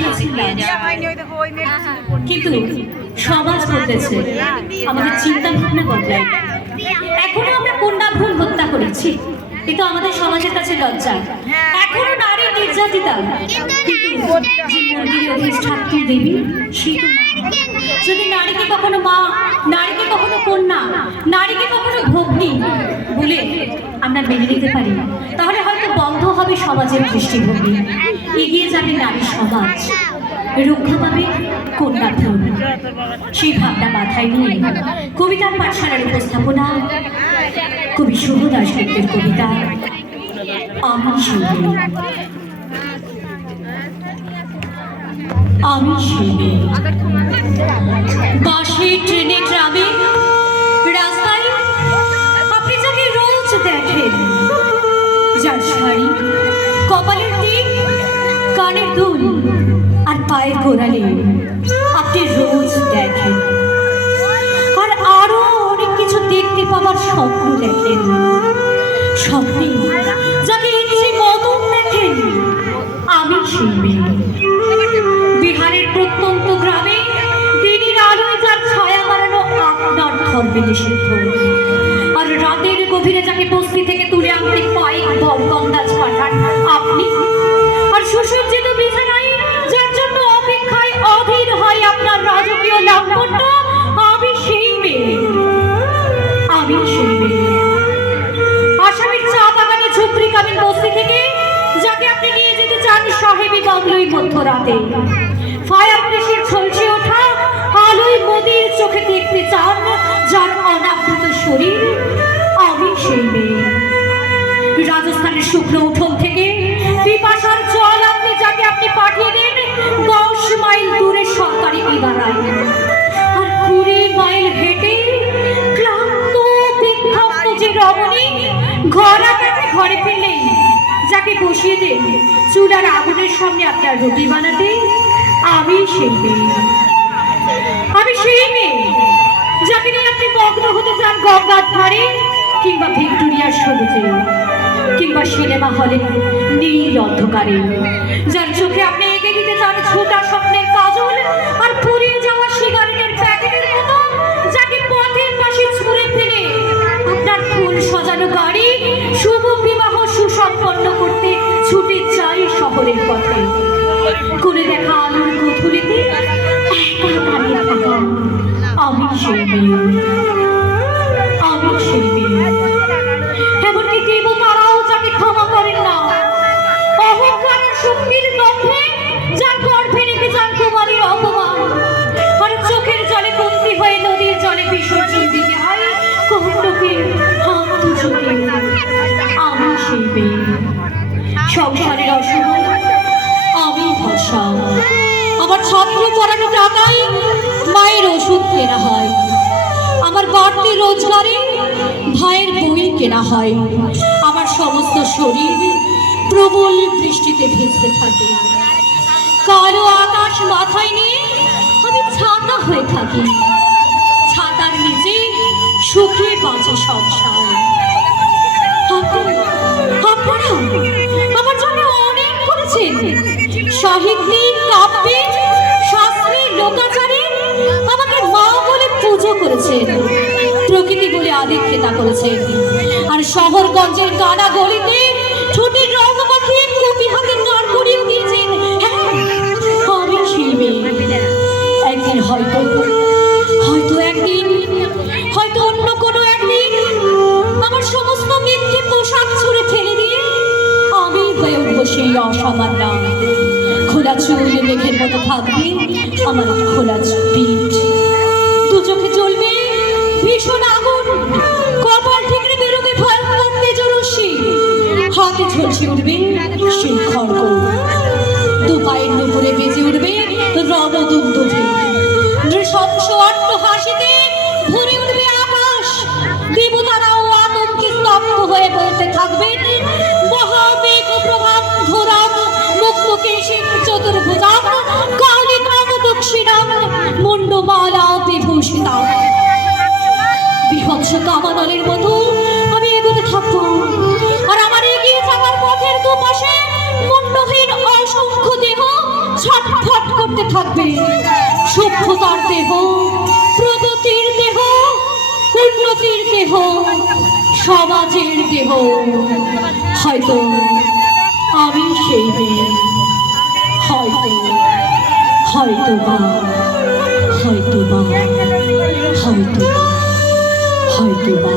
দিয়েছিলাম, কিন্তু সমাজ বদলেছে, আমাদের চিন্তা ভাবনা বদলায়। এখনো আমরা কন্যা ভ্রূণ হত্যা করেছি, কিন্তু আমাদের সমাজের কাছে লজ্জা। এখনো নারী নির্যাতিতা, কিন্তু যে মন্দিরে অধিষ্ঠাত্রী দেবী সে তো মা। যদি নারীকে কখনো মা, নারীকে কখনো কন্যা, নারীকে কখনো ভগ্নী বলে আমরা মেনে নিতে পারি, তাহলে হয়তো বন্ধ হবে সমাজের দৃষ্টিভঙ্গি, এগিয়ে যাবে নারী সমাজ, রক্ষা পাবে কন্যা ভ্রূণ। সেই ভাবনা মাথায় নিয়ে কবিতার পাঠশালার উপস্থাপনা কবি শুভ দাশগুপ্তের কবিতা আমি সেই মেয়ে। আমি সেই মেয়ে, বাসে ট্রেনে ট্রামে রাস্তায় আপনি যাকে রোজ দেখেন, যার শাড়ি, কপালের টিপ, কানের দুল আর পায়ের গোড়ালে আপনি রোজ দেখেন, আর আরো অনেক কিছু দেখতে পাওয়ার স্বপ্ন দেখেন। স্বপ্নে যাকে ইচ্ছে মতন দেখেন, আমি সেই মেয়ে। বিহারের প্রত্যন্ত গ্রামে দিনের আলোয় যার ছায়া মারানো আপনার ধর্মে সিদ্ধ, আর রাতের গভীরে যাকে বস্তি থেকে তুলে আনতে পায়ে বরকন্দাজ পাঠান আপনি, আর সুসজ্জিত বিছানায় যার জন্য অপেক্ষায় অধীর হয় আপনার রাজকীয় লাবণ্য, আমি সেই মেয়ে। আমি সেই মেয়ে। আসামের চা বাগানে ঝুপড়ি কামিন বস্তি থেকে যাকে আপনি নিয়ে যেতে চান সাহেবী বাংলোয় মধ্যরাতে, ফায়ার প্লেসের ঝলসে ওঠা আলোয় মোদির চোখে দেখতে চান যার অনাবৃত শরীর, আমি সেই মেয়ে। রাজস্থানের শুকনো উঠোন থেকে পিপাসার জল আনতে যাকে আপনি পাঠিয়ে দেন 10 মাইল দূরে সরকারি ইদারায়, আর 20 মাইল হেঁটে ক্লান্ত বিক্ষাপ্ত যে রমণী ঘরে ফিরলেই যাকে বসিয়ে দেন চুলার আগুনের সামনে আপনার রুটি বানাতে, আমি সেই মেয়ে। আমি সেই মেয়ে যাকে নিয়ে আপনি মগ্ন হতে চান গঙ্গার ধারে, কিংবা ভিক্টোরিয়ার সবুজে, কিংবা সিনেমা হলে নীল অন্ধকারে, যার চোখে আপনি এগিয়ে দিতে চান ছোটা স্বপ্নের কাজল আর ফুরিয়ে যাওয়া সিগারেটের প্যাকেটের মতো, যাকে পথের পাশে ছুঁড়ে ফেলে আপনার ফুল সাজানো গাড়ি শুভ বিবাহ সুসম্পন্ন করতে ছুটে চাই শহরের পথে। করে দেখা আলোর কুঠুরিতে একা দাঁড়িয়ে থাকা, আমি সেই মেয়ে। আমি সেই মেয়ে। এমনকি দেবতারাও যাকে ক্ষমা করেন না, অহংকার শক্তির গন্ধে যার গর্ভে রেখে যান কুমারীর অপমান, আর চোখের জলে বন্দী হয়ে নদীর জলে বিসর্জন দিতে হয় কৌটুকে হাত দুজনে, আমি সেই মেয়ে। সংসারের অশুভ আমি ভরসা, আমার ছাত্র পড়ানো টাকায় মায়ের ওষুধ কেনা হয়, আমার বাড়তি রোজগারে ভাইয়ের বই কেনা হয়, আমার সমস্ত শরীর প্রবল বৃষ্টিতে ভেসতে থাকে, কালো আকাশ মাথায় নিয়ে আমি ছাতা হয়ে থাকি, ছাতার নিচে শুকিয়ে বাঁচে সংসার। আপনারা আমার জন্য অনেক করেছেন, সাহিত্যিক, কাব্যে, শাস্ত্রে, লোকাচারে আমাকে মা বলে পুজো করেছেন, প্রকৃতি বলে আদিক্ষেতা করেছেন, আর শহরগঞ্জের কানা গলিতে ঠোঁটের রং মাখিয়ে কপি হাতে গান করিয়ে দিয়েছেন। আমি সেই মেয়ে। একদিন হয়তো একদিন হয়তো অন্য কোনো একদিন আমার সমস্ত মিথ্যে পোশাক ছুঁড়ে ফেলে দিয়ে আমি হয়ে উঠবো সেই অসামান্য। খোলা চুল মেঘের মতো থাকবে আমার খোলা পিঠ, দু চোখে জ্বলবে ভীষণ আগুন, কপাল থেকে বেরোবে ভয়ঙ্কর তেজরশ্মি, হাতে ঝলসে উঠবে সেই খড়গ, দু পায়ের নুপুরে বেজে উঠবে রণদুন্দুভি, নৃশংস অট্ট হাসিতে ভরে উঠবে আকাশ, দেবতারাও আতঙ্কে স্তব্ধ হয়ে বলতে থাকবেন মহামেঘ প্রভাব ঘোরাম মুক্তকেশিম চতুর্ভুজাম কালিকাম দক্ষিণাম মুন্ডমালা বিভূষিতাম। বিভৎস কামানলের মতো আমি এগোতে থাকবো, আর আমার এগিয়ে যাওয়ার পথের দুপাশে মুন্ডহীন অসংখ্য দেহ ছটফট থাকবে সভ্যতার দেহ, প্রগতির দেহ, উন্নতির দেহ, সমাজের দেহ। হয়তো আমি সেই মেয়ে, হয়তো হয়তো বা হয়তো বা হয়তো বা হয়তো বা